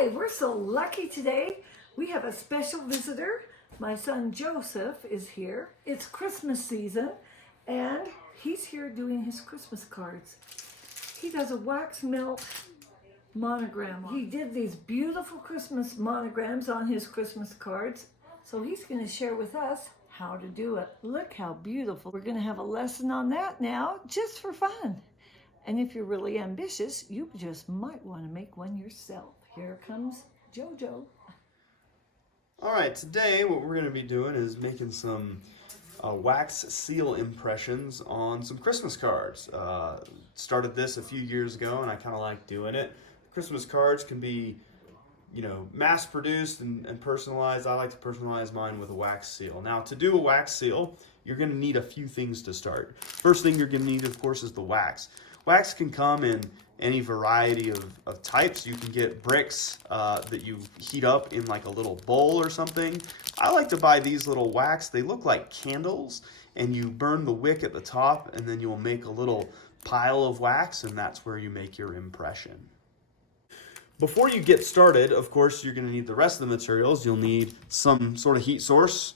Hi, we're so lucky today. We have a special visitor. My son Joseph is here. It's Christmas season and he's here doing his Christmas cards. He does a wax melt monogram. He did these beautiful Christmas monograms on his Christmas cards. So he's going to share with us how to do it. Look how beautiful. We're going to have a lesson on that now just for fun. And if you're really ambitious, you just might want to make one yourself. Here comes Jojo. All right, today what we're going to be doing is making some wax seal impressions on some Christmas cards. Started this a few years ago and I kind of like doing it. Christmas cards can be, mass produced and personalized. I like to personalize mine with a wax seal. Now, to do a wax seal, you're going to need a few things to start. First thing you're going to need, of course, is the wax. Wax can come in any variety of types. You can get bricks that you heat up in like a little bowl or something. I like to buy these little wax. They look like candles, and you burn the wick at the top, and then you'll make a little pile of wax, and that's where you make your impression. Before you get started, of course, you're going to need the rest of the materials. You'll need some sort of heat source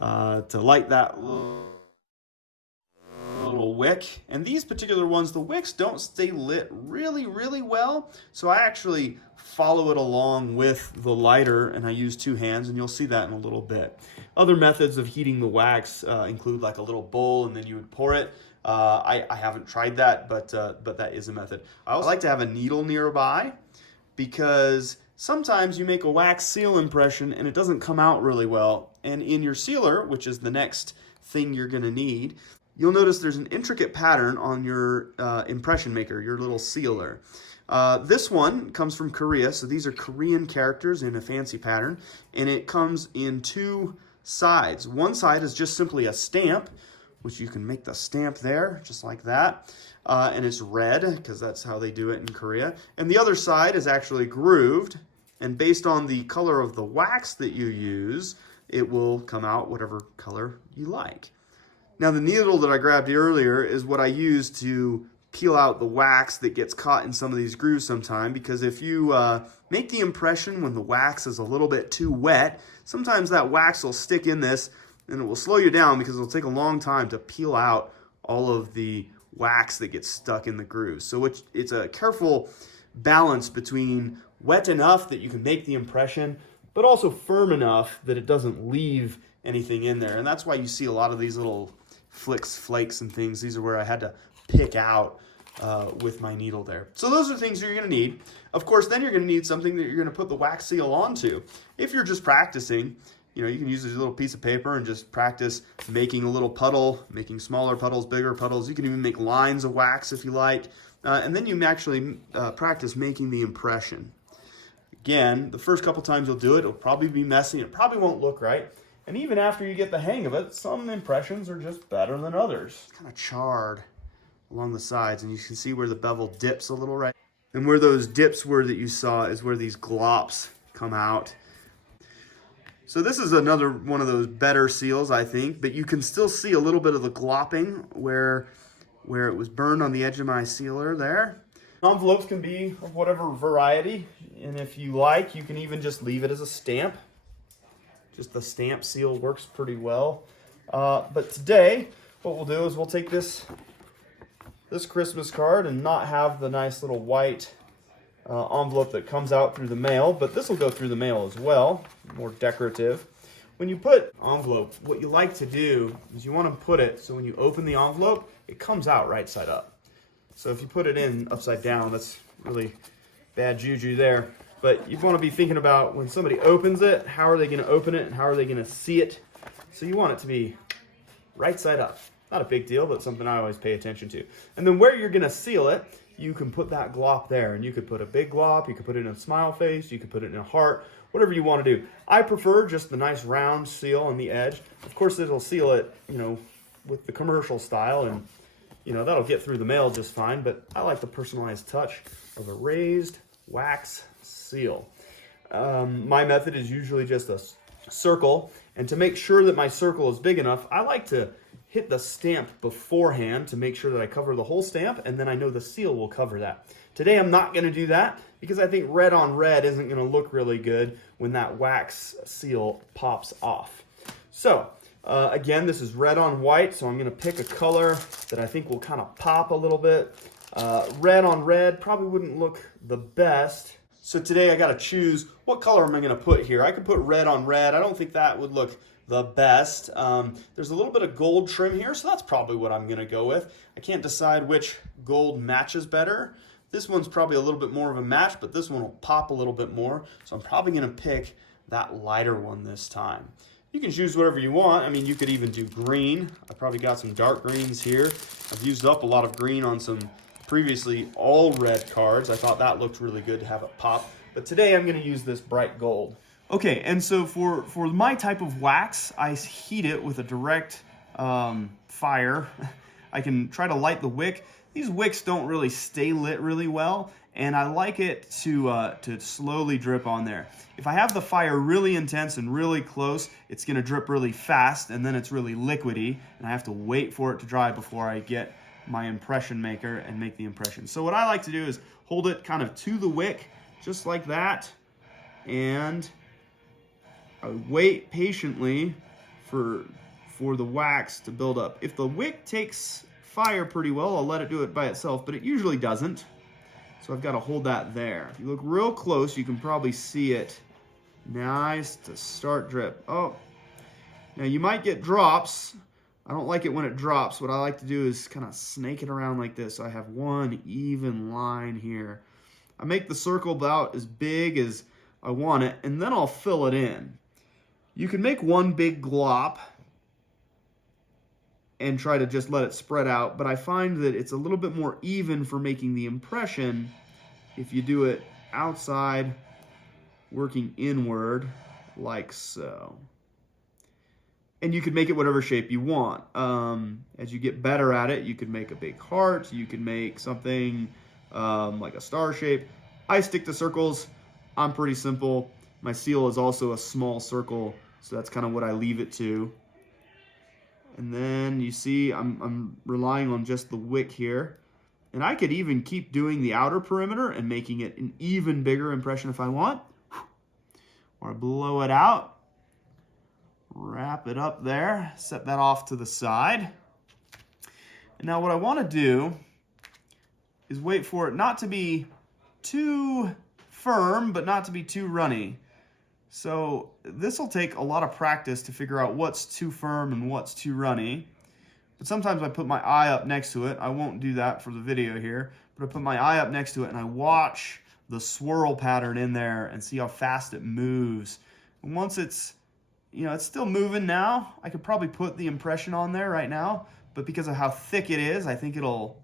to light that little wick, and these particular ones, the wicks don't stay lit really well, so I actually follow it along with the lighter, and I use two hands, and you'll see that in a little bit. Other methods of heating the wax include like a little bowl, and then you would pour it. I haven't tried that, but that is a method. I also like to have a needle nearby, because sometimes you make a wax seal impression and it doesn't come out really well, and in your sealer, which is the next thing you're going to need, you'll notice there's an intricate pattern on your impression maker, your little sealer. This one comes from Korea, so these are Korean characters in a fancy pattern, and it comes in two sides. One side is just simply a stamp, which you can make the stamp there, just like that, and it's red, because that's how they do it in Korea. And the other side is actually grooved, and based on the color of the wax that you use, it will come out whatever color you like. Now, the needle that I grabbed earlier is what I use to peel out the wax that gets caught in some of these grooves sometime, because if you make the impression when the wax is a little bit too wet, sometimes that wax will stick in this and it will slow you down because it'll take a long time to peel out all of the wax that gets stuck in the grooves. So it's a careful balance between wet enough that you can make the impression, but also firm enough that it doesn't leave anything in there. And that's why you see a lot of these little flakes and things. These are where I had to pick out with my needle there. So those are things you're going to need. Of course, then you're going to need something that you're going to put the wax seal onto. If you're just practicing, you can use a little piece of paper and just practice making a little puddle, making smaller puddles, bigger puddles. You can even make lines of wax if you like. And then you actually practice making the impression. Again, the first couple times you'll do it, it'll probably be messy. It probably won't look right. And even after you get the hang of it, some impressions are just better than others. It's kind of charred along the sides, and you can see where the bevel dips a little right. And where those dips were that you saw is where these glops come out. So this is another one of those better seals, I think, but you can still see a little bit of the glopping where it was burned on the edge of my sealer there. Envelopes can be of whatever variety, and if you like, you can even just leave it as a stamp. Just the stamp seal works pretty well. But today, what we'll do is we'll take this Christmas card and not have the nice little white envelope that comes out through the mail, but this will go through the mail as well, more decorative. When you put envelope, what you like to do is you want to put it so when you open the envelope, it comes out right side up. So if you put it in upside down, that's really bad juju there. But you want to be thinking about when somebody opens it, how are they going to open it and how are they going to see it? So you want it to be right side up. Not a big deal, but something I always pay attention to. And then where you're going to seal it, you can put that glop there. And you could put a big glop, you could put it in a smile face, you could put it in a heart, whatever you want to do. I prefer just the nice round seal on the edge. Of course, it'll seal it, with the commercial style, and that'll get through the mail just fine. But I like the personalized touch of a raised wax seal. My method is usually just a circle, and to make sure that my circle is big enough, I like to hit the stamp beforehand to make sure that I cover the whole stamp, and then I know the seal will cover that. Today I'm not going to do that because I think red on red isn't going to look really good when that wax seal pops off. So again, this is red on white, so I'm going to pick a color that I think will kind of pop a little bit. Red on red probably wouldn't look the best. So today I got to choose what color am I going to put here. I could put red on red. I don't think that would look the best. There's a little bit of gold trim here, so that's probably what I'm going to go with. I can't decide which gold matches better. This one's probably a little bit more of a match, but this one will pop a little bit more. So I'm probably going to pick that lighter one this time. You can choose whatever you want. I mean, you could even do green. I probably got some dark greens here. I've used up a lot of green on some previously all red cards. I thought that looked really good to have it pop. But today I'm going to use this bright gold. Okay, and so for my type of wax, I heat it with a direct fire. I can try to light the wick. These wicks don't really stay lit really well, and I like it to slowly drip on there. If I have the fire really intense and really close, it's going to drip really fast, and then it's really liquidy, and I have to wait for it to dry before I get my impression maker and make the impression. So what I like to do is hold it kind of to the wick, just like that, and I wait patiently for the wax to build up. If the wick takes fire pretty well, I'll let it do it by itself, but it usually doesn't. So I've got to hold that there. If you look real close, you can probably see it. Nice to start drip. Oh, now you might get drops. I don't like it when it drops. What I like to do is kind of snake it around like this. So I have one even line here. I make the circle about as big as I want it, and then I'll fill it in. You can make one big glop and try to just let it spread out, but I find that it's a little bit more even for making the impression if you do it outside, working inward, like so. And you could make it whatever shape you want. As you get better at it, you could make a big heart, you could make something like a star shape. I stick to circles. I'm pretty simple. My seal is also a small circle, so that's kind of what I leave it to. And then you see I'm relying on just the wick here. And I could even keep doing the outer perimeter and making it an even bigger impression if I want. Or blow it out. Wrap it up there. Set that off to the side. And now what I want to do is wait for it not to be too firm, but not to be too runny. So this will take a lot of practice to figure out what's too firm and what's too runny. But sometimes I put my eye up next to it. I won't do that for the video here, but I put my eye up next to it and I watch the swirl pattern in there and see how fast it moves. And once it's, it's still moving now, I could probably put the impression on there right now, but because of how thick it is, I think it'll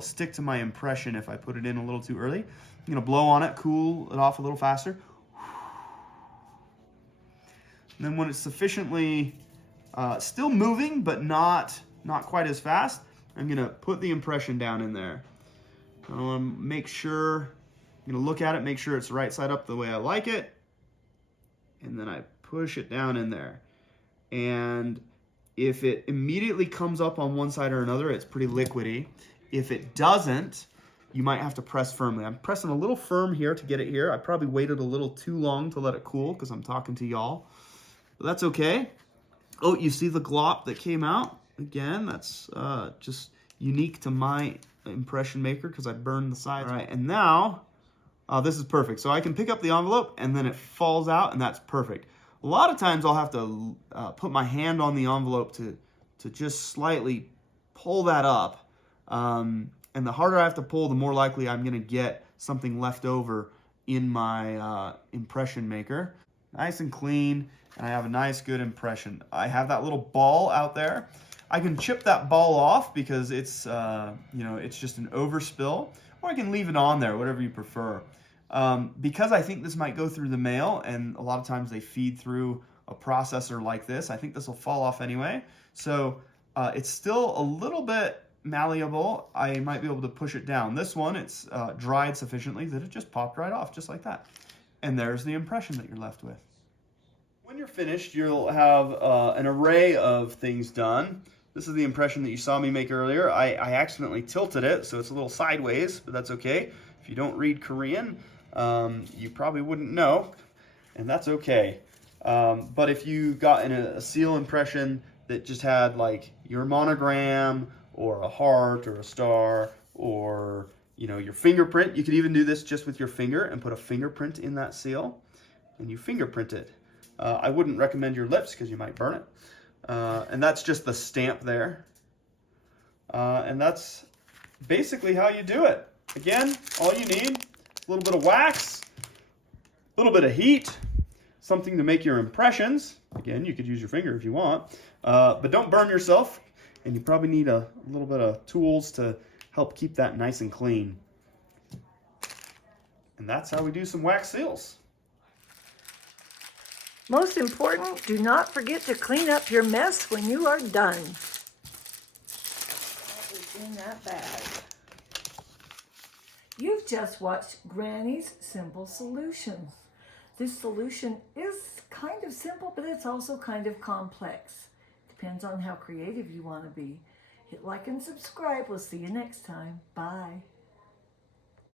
stick to my impression if I put it in a little too early. I'm gonna blow on it, cool it off a little faster. And then when it's sufficiently still moving, but not quite as fast, I'm gonna put the impression down in there. I want to make sure, I'm gonna look at it, make sure it's right side up the way I like it, and then I push it down in there. And if it immediately comes up on one side or another, it's pretty liquidy. If it doesn't, you might have to press firmly. I'm pressing a little firm here to get it here. I probably waited a little too long to let it cool because I'm talking to y'all. But that's okay. Oh, you see the glop that came out? Again, that's just unique to my impression maker because I burned the sides. All right, and now this is perfect. So I can pick up the envelope and then it falls out and that's perfect. A lot of times I'll have to put my hand on the envelope to just slightly pull that up. And the harder I have to pull, the more likely I'm going to get something left over in my impression maker. Nice and clean, and I have a nice, good impression. I have that little ball out there. I can chip that ball off because it's, it's just an overspill, or I can leave it on there, whatever you prefer. Because I think this might go through the mail, and a lot of times they feed through a processor like this, I think this will fall off anyway. So it's still a little bit malleable. I might be able to push it down. This one, it's dried sufficiently that it just popped right off, just like that. And there's the impression that you're left with. When you're finished, you'll have an array of things done. This is the impression that you saw me make earlier. I accidentally tilted it, so it's a little sideways, but that's okay. If you don't read Korean, you probably wouldn't know, and that's okay. But if you got a seal impression that just had like your monogram or a heart or a star or your fingerprint, you could even do this just with your finger and put a fingerprint in that seal and you fingerprint it. I wouldn't recommend your lips because you might burn it. And that's just the stamp there. And that's basically how you do it. Again, all you need is a little bit of wax, a little bit of heat, something to make your impressions. Again, you could use your finger if you want, but don't burn yourself. And you probably need a little bit of tools to help keep that nice and clean. And that's how we do some wax seals. Most important, do not forget to clean up your mess when you are done. That is in that bag. You've just watched Granny's Simple Solutions. This solution is kind of simple, but it's also kind of complex. Depends on how creative you want to be. Hit like and subscribe. We'll see you next time. Bye.